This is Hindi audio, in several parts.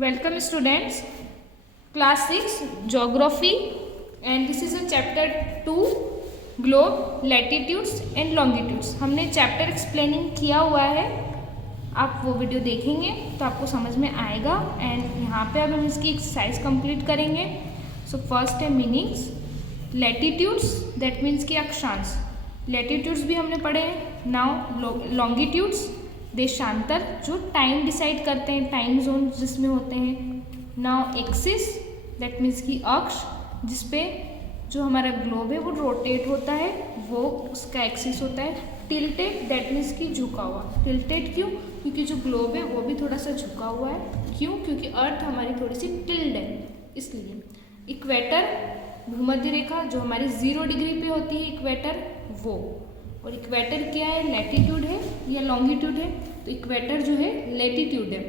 Welcome students, class 6 geography, and this is a chapter 2 globe, latitudes and longitudes. हमने चैप्टर एक्सप्लेनिंग किया हुआ है, आप वो वीडियो देखेंगे तो आपको समझ में आएगा. एंड यहाँ पे अब हम इसकी एक्सरसाइज कंप्लीट करेंगे. सो फर्स्ट है मीनिंग्स. लैटिट्यूड्स दैट मीन्स कि अक्षांश. लैटिट्यूड्स भी हमने पढ़े हैं. नाउ लॉन्गिट्यूड्स देशांतर जो टाइम डिसाइड करते हैं, टाइम जोन जिसमें होते हैं. नाउ एक्सिस दैट मीन्स कि अक्ष जिसपे जो हमारा ग्लोब है वो रोटेट होता है, वो उसका एक्सिस होता है. टिल्टेड दैट मीन्स कि झुका हुआ. टिल्टेड क्यों? क्योंकि जो ग्लोब है वो भी थोड़ा सा झुका हुआ है. क्यों? क्योंकि अर्थ हमारी थोड़ी सी टिल्ड है इसलिए. इक्वेटर भूमध्य रेखा जो हमारी 0 डिग्री पे होती है इक्वेटर, वो. और इक्वेटर क्या है? लैटिट्यूड है या लॉन्गिट्यूड है? तो इक्वेटर जो है लैटिट्यूड है.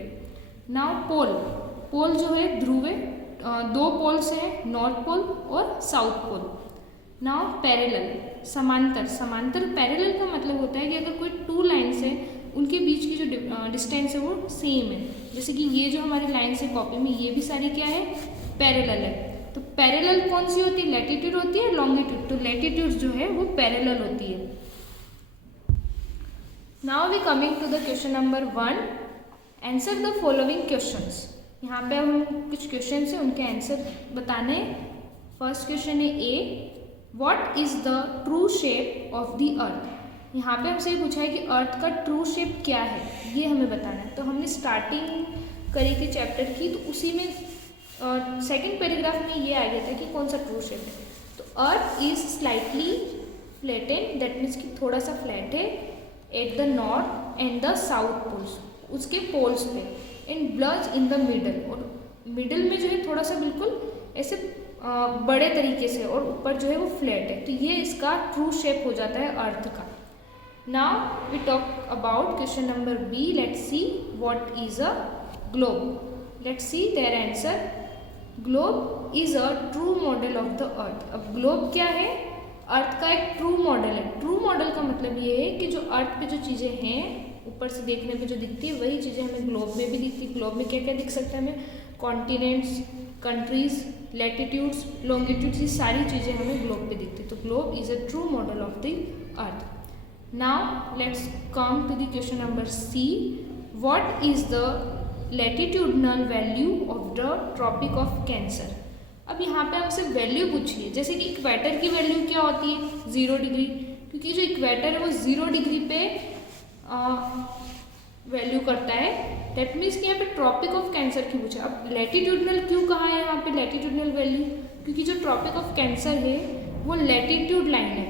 नाउ पोल. पोल जो है ध्रुव है. 2 पोल्स हैं, नॉर्थ पोल और साउथ पोल. नाउ पैरेलल समांतर. समांतर पैरेलल का मतलब होता है कि अगर कोई 2 लाइन्स है उनके बीच की जो डिस्टेंस है वो सेम है. जैसे कि ये जो हमारी लाइन्स है कॉपी में, ये भी सारी क्या है? पैरेलल है. तो पैरेलल कौन सी होती है? लैटिट्यूड होती है, लॉन्गिट्यूड. तो लैटिट्यूड जो है वो पैरेलल होती है. Now we coming to the question number 1. Answer the following questions. यहाँ पे हम कुछ क्वेश्चन है उनके आंसर बताने. फर्स्ट क्वेश्चन है ए. What is the true shape of the earth? यहाँ पे हमसे पूछा है कि अर्थ का ट्रू शेप क्या है, ये हमें बताना है. तो हमने स्टार्टिंग करी थी चैप्टर की, तो उसी में सेकेंड पैराग्राफ में ये आ गया था कि कौन सा ट्रू शेप है. तो earth is slightly flatten that means कि थोड़ा सा फ्लैट है at the north and the south poles, उसके पोल्स पे. And bulge in the middle, और मिडल में जो है थोड़ा सा बिल्कुल ऐसे बड़े तरीके से, और ऊपर जो है वो फ्लैट है. तो ये इसका ट्रू शेप हो जाता है अर्थ का. Now we talk about question number B. Let's see what is a globe. Let's see their answer. Globe is a true model of the earth. अब ग्लोब क्या है? अर्थ का एक ट्रू मॉडल है. ट्रू मॉडल का मतलब ये है कि जो अर्थ पे जो चीज़ें हैं ऊपर से देखने पे जो दिखती है वही चीज़ें हमें ग्लोब में भी दिखती है. ग्लोब में क्या क्या दिख सकता है हमें? कॉन्टिनेंट्स, कंट्रीज, लैटिट्यूड्स, लॉन्गिट्यूड्स, ये सारी चीज़ें हमें ग्लोब पे दिखती है. तो globe is a true model of the earth. Now let's come to the question number C. What is the latitudinal value of the tropic of cancer. अब यहाँ पे हमसे वैल्यू पूछिए. जैसे कि इक्वेटर की वैल्यू क्या होती है? 0 डिग्री. क्योंकि जो इक्वेटर है वो 0 डिग्री पे वैल्यू करता है. दैट मीन्स कि यहाँ पे ट्रॉपिक ऑफ कैंसर की पूछा. अब लैटिट्यूडनल क्यों कहा है यहाँ पे लैटिट्यूडनल वैल्यू? क्योंकि जो ट्रॉपिक ऑफ कैंसर है वो लैटिट्यूड लाइन है.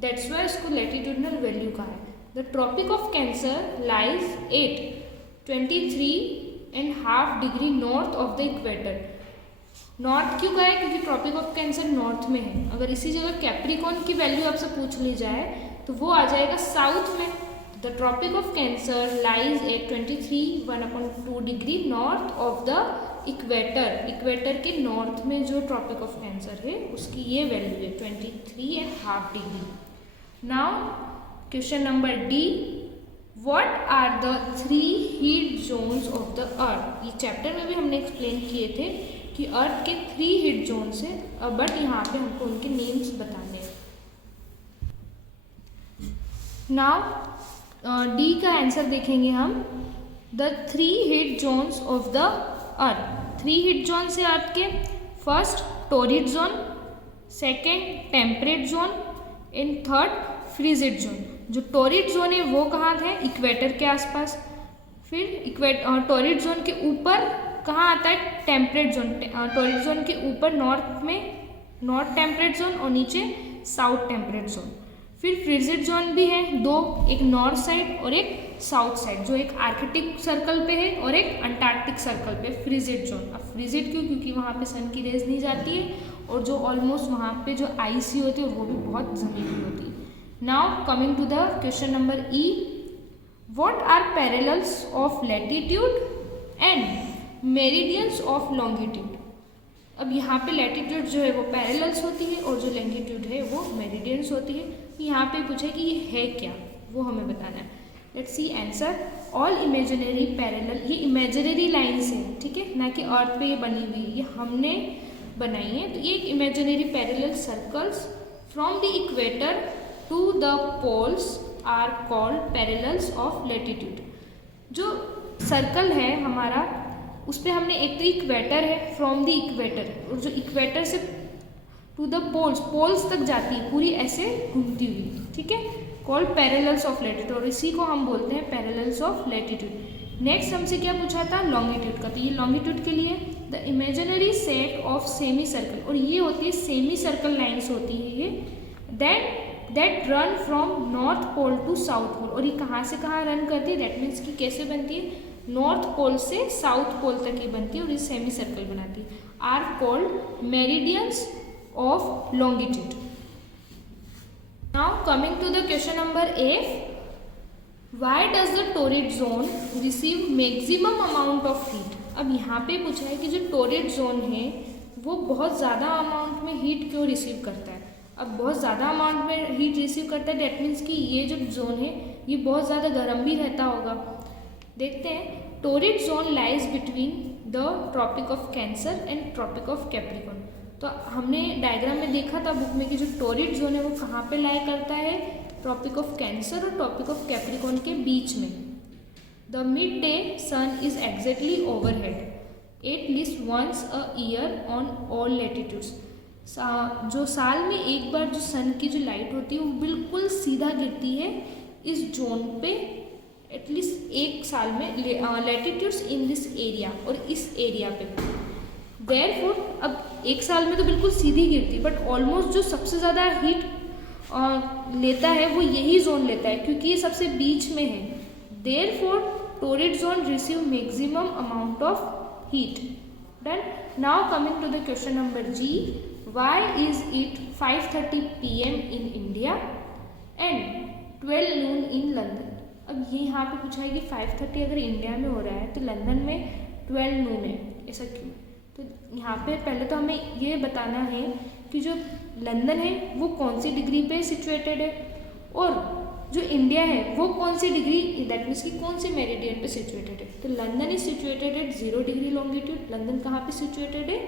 दैट्स वाई इसको लैटिट्यूडनल वैल्यू कहा है. The tropic of cancer lies at 23.5 degree north of the equator. North क्यों कहा है? क्योंकि ट्रॉपिक ऑफ कैंसर नॉर्थ में है. अगर इसी जगह कैप्रिकॉन की वैल्यू आपसे पूछ ली जाए तो वो आ जाएगा साउथ में. The tropic of cancer lies at 23.1/2 degree north of the equator. Equator के नॉर्थ में जो ट्रॉपिक ऑफ कैंसर है उसकी ये वैल्यू है 23.5 degree. Now question number D. What are the 3 heat zones of the earth. ये चैप्टर में भी हमने एक्सप्लेन किए थे कि अर्थ के 3 हीट जोन्स है, बट यहाँ पे हमको उनके नेम्स बताने हैं. नाउ डी का आंसर देखेंगे हम. The 3 heat zones of the earth. 3 heat zone है अर्थ के. First torrid zone, second temperate zone and third frigid zone. जो टोरिड जोन है वो कहाँ है? इक्वेटर के आसपास. फिर टोरिड जोन के ऊपर कहाँ आता है? Temperate zone. टोरिड जोन के ऊपर नॉर्थ में नॉर्थ टेम्परेट जोन और नीचे साउथ टेम्परेट जोन. फिर फ्रीजिड जोन भी है 2, एक नॉर्थ साइड और एक साउथ साइड, जो एक आर्कटिक सर्कल पे है और एक अंटार्कटिक सर्कल पे. Frigid zone. अब फ्रीजिड क्यों? क्योंकि वहाँ पे सन की रेज नहीं जाती है और जो ऑलमोस्ट वहाँ पे जो आइसी होती है वो भी बहुत जमीनी होती है. Now coming to the question number E. What are parallels of latitude and meridians of longitude. अब यहाँ पे लैटिट्यूड जो है वो पैरेलल्स होती है और जो लॉन्गिट्यूड है वो मेरिडियंस होती है. यहाँ पे पूछा कि ये है क्या, वो हमें बताना है. Let's see answer. All imaginary parallel, ये इमेजिनरी लाइन्स हैं, ठीक है, ना कि अर्थ पे ये बनी हुई, ये हमने बनाई है। तो ये imaginary parallel circles from the equator to the poles are called parallels of latitude. जो सर्कल है हमारा, उस पर हमने एक तो इक्वेटर है, फ्रॉम द इक्वेटर, और जो इक्वेटर से टू द पोल्स, पोल्स तक जाती है पूरी ऐसे घूमती हुई, ठीक है, कॉल्ड पैरेलल्स ऑफ लैटिट्यूड, और इसी को हम बोलते हैं पैरेलल्स ऑफ लैटिट्यूड। नेक्स्ट हमसे क्या पूछा था, लॉन्गिट्यूड का, तो ये लॉन्गिट्यूड के लिए the imaginary set of semi circle, और ये होती है सेमी सर्कल लाइन्स होती है ये, that run from north pole to south pole, और ये कहाँ से कहाँ रन करती है, दैट मीन्स कि कैसे बनती है, नॉर्थ पोल से साउथ पोल तक ही बनती है और ये सेमी सर्कल बनाती है, are called meridians of longitude. Now coming to the question number 8, why does the torrid zone receive maximum amount of heat. अब यहाँ पे पूछा है कि जो टोरिड जोन है वो बहुत ज़्यादा अमाउंट में हीट क्यों रिसीव करता है। अब बहुत ज़्यादा अमाउंट में हीट रिसीव करता है, डेट मीन्स कि ये जो जोन है ये बहुत ज़्यादा गर्म भी रहता होगा। देखते हैं, torrid zone lies between the tropic of cancer and tropic of capricorn. तो हमने डायग्राम में देखा था बुक में कि जो टोरिड जोन है वो कहाँ पे लाई करता है, ट्रॉपिक ऑफ कैंसर और ट्रॉपिक ऑफ कैप्रिकॉर्न के बीच में। The mid day sun is exactly overhead at least once a year on all latitudes. जो साल में एक बार जो सन की जो लाइट होती है वो बिल्कुल सीधा गिरती है इस जोन पे, एटलीस्ट एक साल में, लैटिट्यूड्स इन दिस एरिया, और इस एरिया पे। देयरफॉर अब एक साल में तो बिल्कुल सीधी गिरती, बट ऑलमोस्ट जो सबसे ज़्यादा हीट लेता है वो यही जोन लेता है क्योंकि ये सबसे बीच में है। Therefore torrid zone receive maximum amount of heat. Done. Now coming to the question number G, why is it 5:30 PM in India and 12 noon in London। अब ये यहाँ पे पूछा है कि 5:30 अगर इंडिया में हो रहा है तो लंदन में 12 नून है, ऐसा क्यों। तो यहाँ पे पहले तो हमें ये बताना है कि जो लंदन है वो कौन सी डिग्री पे सिचुएटेड है, और जो इंडिया है वो कौन सी डिग्री, दैट मीन्स कि कौन सी मेरिडियन पे सिचुएटेड है। तो London is situated at 0 degree longitude. London कहाँ पे सिचुएटेड है,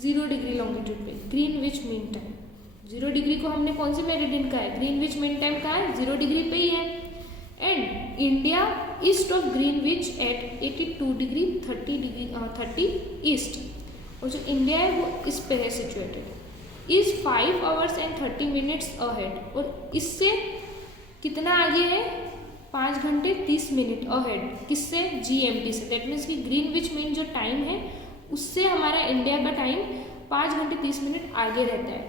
0 डिग्री लॉन्गिट्यूड पे। ग्रीनविच मीन टाइम, 0 डिग्री को हमने कौन से मेरिडियन का है, ग्रीनविच मीन टाइम का है, 0 डिग्री पे ही है। And India east of Greenwich at 82 degree 30 east, और जो इंडिया है वो इस पे है situated, is 5 hours and 30 minutes ahead, और इससे कितना आगे है, 5 घंटे 30 मिनट अहेड, किससे, GMT से। दैट मीन्स कि ग्रीनविच मीन जो टाइम है उससे हमारा इंडिया का टाइम 5 घंटे 30 मिनट आगे रहता है।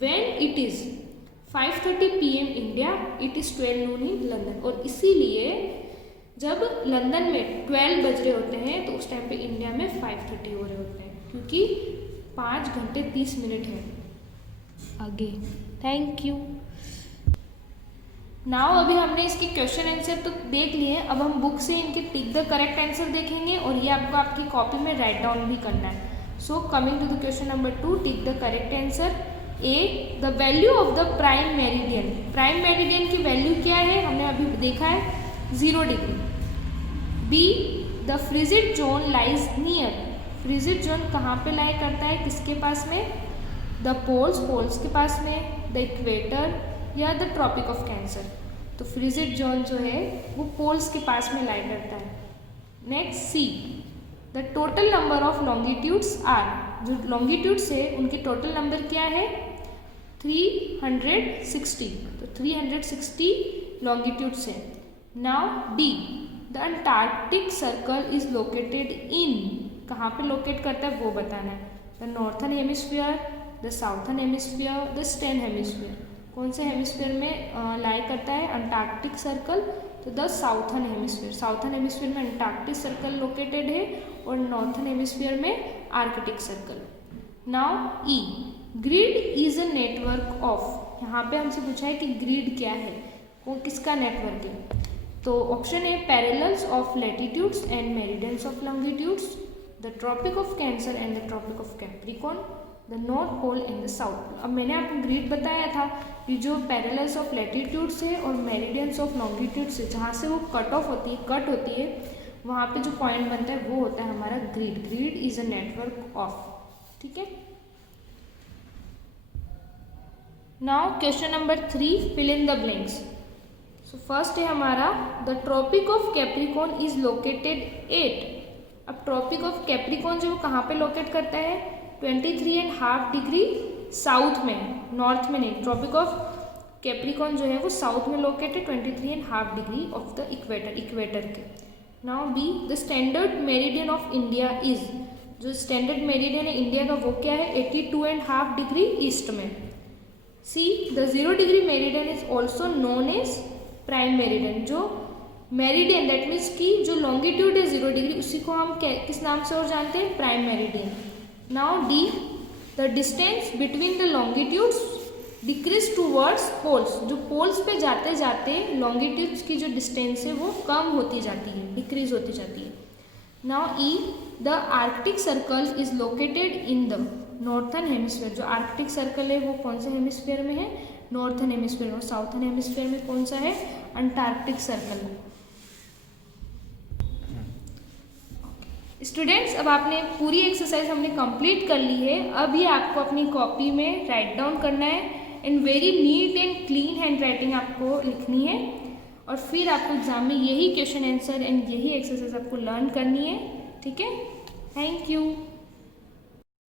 When it is 5:30 PM India, it is 12 Noon in London, और इसीलिए जब लंदन में 12 बज रहे होते हैं तो उस टाइम पे इंडिया में 5:30 हो रहे होते हैं, क्योंकि 5 घंटे 30 मिनट है आगे। Thank you. नाउ अभी हमने इसकी क्वेश्चन आंसर तो देख लिए हैं, अब हम बुक से इनके टिक द करेक्ट आंसर देखेंगे और ये आपको आपकी कॉपी में राइट डाउन भी करना है। So coming to the question number 2, tick the correct answer. A, the value of the prime meridian. Prime meridian की वैल्यू क्या है, हमने अभी देखा है 0 degree. B, the frigid zone lies near. Frigid zone कहाँ पे लाई करता है, किसके पास में, द पोल्स, पोल्स के पास में, द इक्वेटर या द ट्रॉपिक ऑफ कैंसर। तो फ्रिजिड जोन जो है वो पोल्स के पास में लाई करता है। Next C, the total number of longitudes are. जो लॉन्गिट्यूड्स है उनके टोटल नंबर क्या है, 360। तो 360 लॉन्गिट्यूड्स है। Now D, the Antarctic circle is located in. कहाँ पे लोकेट करता है वो बताना है, the northern hemisphere, the southern hemisphere, the eastern hemisphere. कौन से हेमिस्फीयर में लाई करता है अंटार्कटिक सर्कल, तो the southern hemisphere. Southern hemisphere में अंटार्कटिक सर्कल लोकेटेड है और नॉर्थर्न हेमिस्फीयर में Arctic circle. Now E, grid is a network of. यहाँ पे हमसे पूछा है कि ग्रिड क्या है, वो किसका नेटवर्क है। तो ऑप्शन है parallels of latitudes and meridians of longitudes, the tropic of cancer and the tropic of capricorn, the north pole and the south pole. अब मैंने आपको ग्रिड बताया था कि जो पैरेलल्स ऑफ लैटिट्यूड्स है और मेरिडियंस ऑफ लॉन्गिट्यूड्स है, जहाँ से वो कट होती है वहाँ पे जो पॉइंट बनता है वो होता है हमारा grid. Grid is a network of, ठीक है। Now question number 3, fill in the blanks. So first है हमारा the tropic of capricorn is located at. अब ट्रॉपिक ऑफ कैप्रिकॉर्न जो कहाँ पे लोकेट करता है, 23.5 डिग्री साउथ में, नॉर्थ में नहीं। ट्रॉपिक ऑफ कैप्रिकॉर्न जो है वो साउथ में लोकेट है 23.5 डिग्री ऑफ द इक्वेटर के। Now B the standard meridian of India is, जो स्टैंडर्ड मेरिडियन है इंडिया का वो क्या है, 82.5 डिग्री ईस्ट में। C the 0 degree meridian is also known as prime meridian. जो मेरिडियन दैट मीन्स की जो लॉन्गिट्यूड है 0 डिग्री उसी को हम किस नाम से और जानते हैं, prime meridian. Now D the distance between the longitudes decrease towards poles. जो पोल्स पे जाते जाते लॉन्गिट्यूड्स की जो डिस्टेंस है वो कम होती जाती है, डिक्रीज होती जाती है। Now E the Arctic circle is located in the northern hemisphere. जो आर्कटिक सर्कल है वो कौन से हेमिस्फीयर में है, नॉर्थन हेमिस्फीयर में। साउथर्न हेमिस्फीयर में कौन सा है, अंटार्कटिक सर्कल। स्टूडेंट्स, अब आपने पूरी एक्सरसाइज हमने कंप्लीट कर ली है। अब ये आपको अपनी कॉपी में राइट डाउन करना है in very neat and clean hand writing आपको लिखनी है, और फिर आपको एग्जाम में यही क्वेश्चन आंसर एंड यही एक्सरसाइज आपको लर्न करनी है, ठीक है। Thank you.